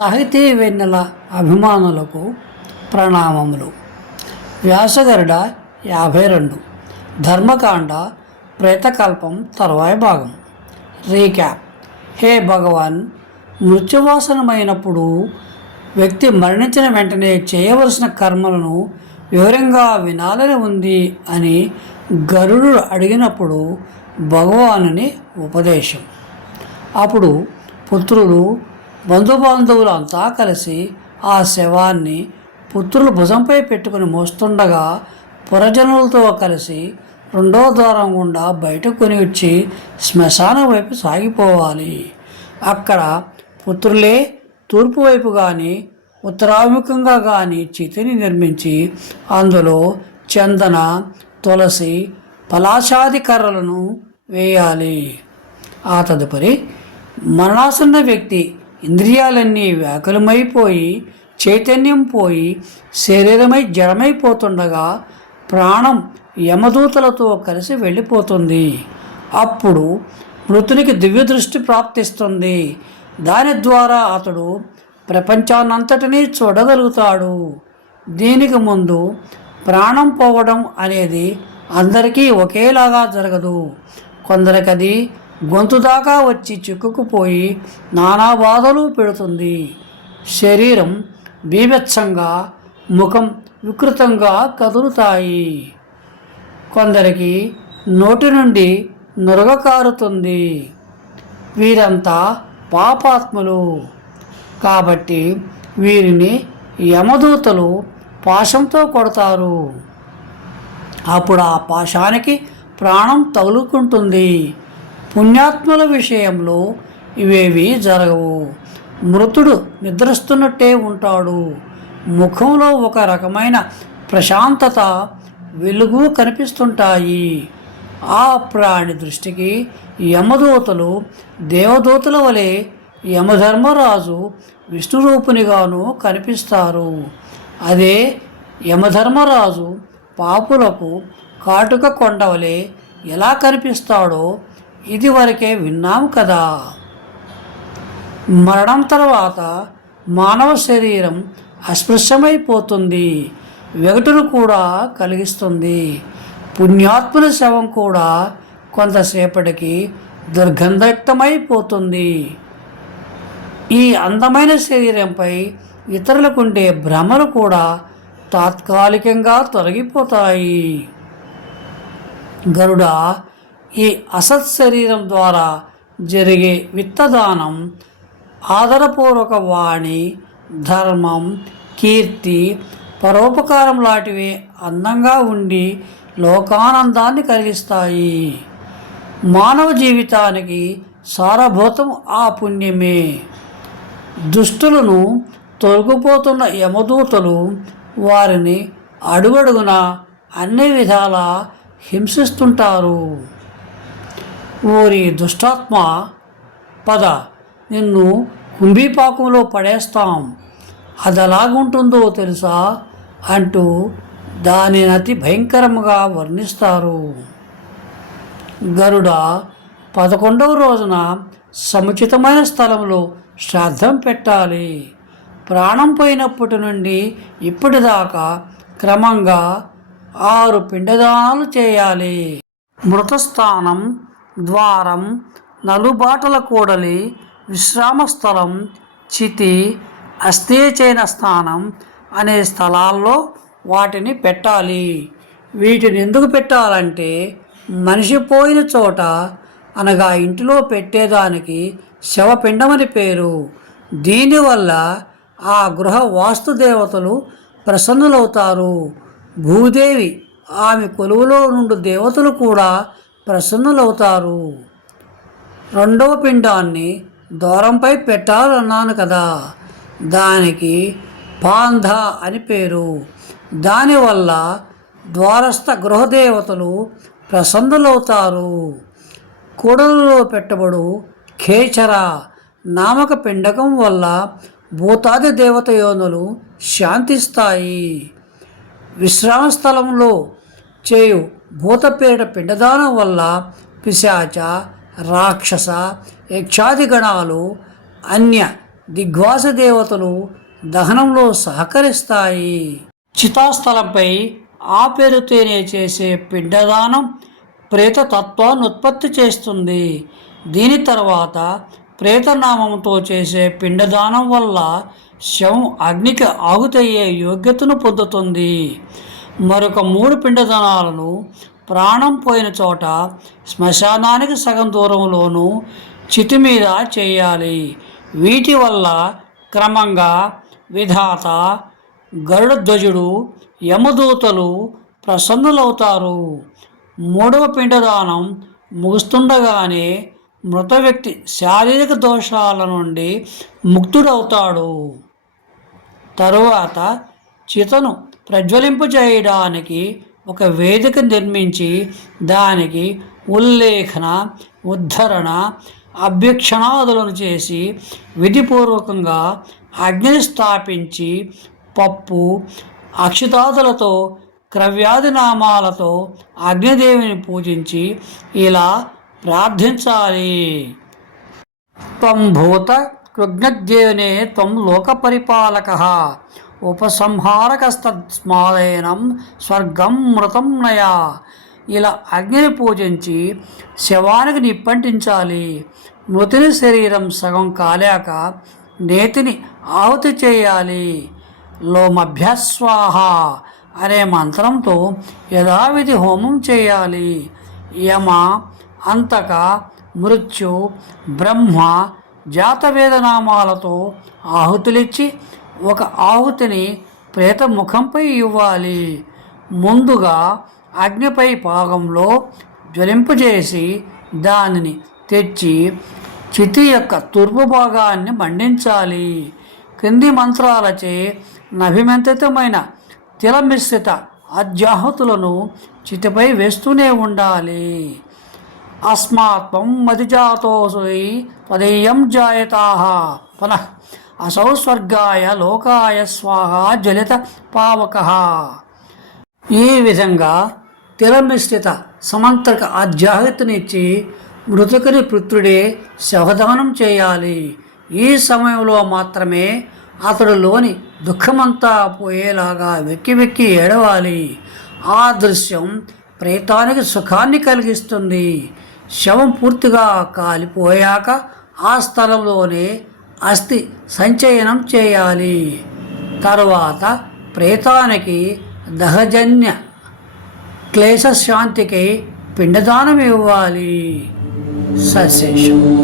సాహితీ వెన్నెల అభిమానులకు ప్రణామములు. వ్యాసగరుడ యాభై రెండు. ధర్మకాండ ప్రేతకల్పం తర్వాయి భాగం. రీక్యాప్. హే భగవాన్ మృత్యువాసనమైనప్పుడు వ్యక్తి మరణించిన వెంటనే చేయవలసిన కర్మలను వివరంగా వినాలని ఉంది అని గరుడు అడిగినప్పుడు భగవానుని ఉపదేశం. అప్పుడు పుత్రులు బంధుబాంధవులంతా కలిసి ఆ శవాన్ని పుత్రులు భుజంపై పెట్టుకుని మోస్తుండగా పురజనులతో కలిసి రెండో ద్వారం గుండా బయటకు కొని వచ్చి శ్మశానం వైపు సాగిపోవాలి. అక్కడ పుత్రులే తూర్పు వైపు కానీ ఉత్తరాభిముఖంగా కానీ చితిని నిర్మించి అందులో చందన తులసి పలాశాది కర్రలను వేయాలి. ఆ తదుపరి మరణాసన్న వ్యక్తి ఇంద్రియాలన్నీ వ్యాకులమైపోయి చైతన్యం పోయి శరీరమై జడమైపోతుండగా ప్రాణం యమదూతలతో కలిసి వెళ్ళిపోతుంది. అప్పుడు మృతునికి దివ్య దృష్టి ప్రాప్తిస్తుంది. దాని ద్వారా అతడు ప్రపంచాన్నంతటినీ చూడగలుగుతాడు. దీనికి ముందు ప్రాణం పోవడం అనేది అందరికీ ఒకేలాగా జరగదు. కొందరికది గొంతు దాకా వచ్చి చిక్కుకుపోయి నానా బాధలు పెడుతుంది. శరీరం బీభత్సంగా ముఖం వికృతంగా కదులుతాయి. కొందరికి నోటి నుండి నురగ కారుతుంది. వీరంతా పాపాత్ములు. కాబట్టి వీరిని యమదూతలు పాశంతో కొడతారు. అప్పుడు ఆ పాశానికి ప్రాణం తగులుకుంటుంది. పుణ్యాత్ముల విషయంలో ఇవేవి జరగవు. మృతుడు నిద్రిస్తున్నట్టే ఉంటాడు. ముఖంలో ఒక రకమైన ప్రశాంతత వెలుగు కనిపిస్తుంటాయి. ఆ ప్రాణి దృష్టికి యమదూతలు దేవదూతల వలె యమధర్మరాజు విష్ణురూపునిగాను కనిపిస్తారు. అదే యమధర్మరాజు పాపులకు కాటుక కొండవలే ఎలా కనిపిస్తాడో ఇదివరకే విన్నాము కదా. మరణం తర్వాత మానవ శరీరం అస్పృశ్యమైపోతుంది. వెగటును కూడా కలిగిస్తుంది. పుణ్యాత్ముల శవం కూడా కొంతసేపటికి దుర్గంధయుక్తమైపోతుంది. ఈ అందమైన శరీరంపై ఇతరులకుండే భ్రమలు కూడా తాత్కాలికంగా తొలగిపోతాయి. గరుడ ఈ అసత్ శరీరం ద్వారా జరిగే విత్తదానం ఆదరపూర్వక వాణి ధర్మం కీర్తి పరోపకారం లాంటివి అందంగా ఉండి లోకానందాన్ని కలిగిస్తాయి. మానవ జీవితానికి సారభూతం ఆ పుణ్యమే. దుష్టులను తొలగిపోతున్న యమదూతలు వారిని అడుగడుగున అన్ని విధాల హింసిస్తుంటారు. ఓరి దుష్టాత్మ పద నిన్ను కుంభీపాకంలో పడేస్తాం. అది ఎలాగుంటుందో తెలుసా? అంటూ దానిని అతి భయంకరంగా వర్ణిస్తారు. గరుడ పదకొండవ రోజున సముచితమైన స్థలంలో శ్రాద్ధం పెట్టాలి. ప్రాణం పోయినప్పటి నుండి ఇప్పటిదాకా క్రమంగా ఆరు పిండదానాలు చేయాలి. మృతస్థానం ద్వారం నలుబాటల కూడలి విశ్రామ స్థలం చితి అస్థేచైన స్థానం అనే స్థలాల్లో వాటిని పెట్టాలి. వీటిని ఎందుకు పెట్టాలంటే మనిషి పోయిన చోట అనగా ఇంటిలో పెట్టేదానికి శవపిండమని పేరు. దీనివల్ల ఆ గృహ వాస్తు దేవతలు ప్రసన్నులవుతారు. భూదేవి ఆమె కొలువులో నుండి దేవతలు కూడా ప్రసన్నులవుతారు. రెండవ పిండాన్ని దూరంపై పెట్టాలన్నాను కదా. దానికి పాంధ అని పేరు. దానివల్ల ద్వారస్థ గృహదేవతలు ప్రసన్నులవుతారు. కూడలలో పెట్టబడు ఖేచర నామక పిండకం వల్ల భూతాది దేవత యోనులు శాంతిస్తాయి. విశ్రామ స్థలంలో చేయు భూతపేట పిండదానం వల్ల పిశాచ రాక్షస యక్షాదిగణాలు అన్య దిగ్వాస దేవతలు దహనంలో సహకరిస్తాయి. చితాస్థలంపై ఆ పేరుతోనే చేసే పిండదానం ప్రేతతత్వాన్ని ఉత్పత్తి చేస్తుంది. దీని తర్వాత ప్రేతనామంతో చేసే పిండదానం వల్ల శవం అగ్నికి ఆగుతయ్యే యోగ్యతను పొందుతుంది. మరొక మూడు పిండదానాలను ప్రాణం పోయిన చోట శ్మశానానికి సగం దూరంలోనూ చితి మీద చేయాలి. వీటి వల్ల క్రమంగా విధాత గరుడధ్వజుడు యమదూతలు ప్రసన్నులవుతారు. మూడవ పిండదానం ముగుస్తుండగానే మృత వ్యక్తి శారీరక దోషాల నుండి ముక్తుడవుతాడు. తరువాత చితను ప్రజ్వలింపజేయడానికి ఒక వేదిక నిర్మించి దానికి ఉల్లేఖన ఉద్ధరణ అభ్యక్షణాదులను చేసి విధిపూర్వకంగా అగ్ని స్థాపించి పప్పు అక్షితాదులతో క్రవ్యాది నామాలతో అగ్నిదేవిని పూజించి ఇలా ప్రార్థించాలి. త్వం భూత కృజ్ఞదేవినే త్వం లోక పరిపాలక ఉపసంహారకస్తస్మాదయనం స్వర్గం మృతం నయా. ఇలా అగ్నిని పూజించి శవానికి నిప్పంటించాలి. మృతుని శరీరం సగం కాలాక నేతిని ఆహుతి చేయాలి. లోమభ్యస్వాహ అనే మంత్రంతో యథావిధి హోమం చేయాలి. యమ అంతక మృత్యు బ్రహ్మ జాతవేదనామాలతో ఆహుతులిచ్చి ఒక ఆహుతిని ప్రేత ముఖంపై ఇవ్వాలి. ముందుగా అగ్నిపై భాగంలో జ్వలింపజేసి దానిని తెచ్చి చితి యొక్క తూర్పు భాగాన్ని మండించాలి. క్రింది మంత్రాలచే నభిమంతితమైన తిలమిశ్రిత అధ్యాహుతులను చితిపై వేస్తూనే ఉండాలి. అస్మాత్వం మతిజాతోసై తదీయం జాయతాహ పునః అసౌ స్వర్గాయ లోకాయ స్వాహ జ్వలిత పావక ఈ విధంగా తిరమిశ్రిత సమంతక ఆధ్యాహితనిచ్చి మృతుకుని పుత్రుడే శవదానం చేయాలి. ఈ సమయంలో మాత్రమే అతడులోని దుఃఖమంతా పోయేలాగా వెక్కి వెక్కి ఏడవాలి. ఆ దృశ్యం ప్రేతానికి సుఖాన్ని కలిగిస్తుంది. శవం పూర్తిగా కాలిపోయాక ఆ స్థలంలోనే అస్థి సంచయనం చేయాలి. తరువాత ప్రేతానికి దహజన్య క్లేశశాంతికి పిండదానం ఇవ్వాలి. సశేషం.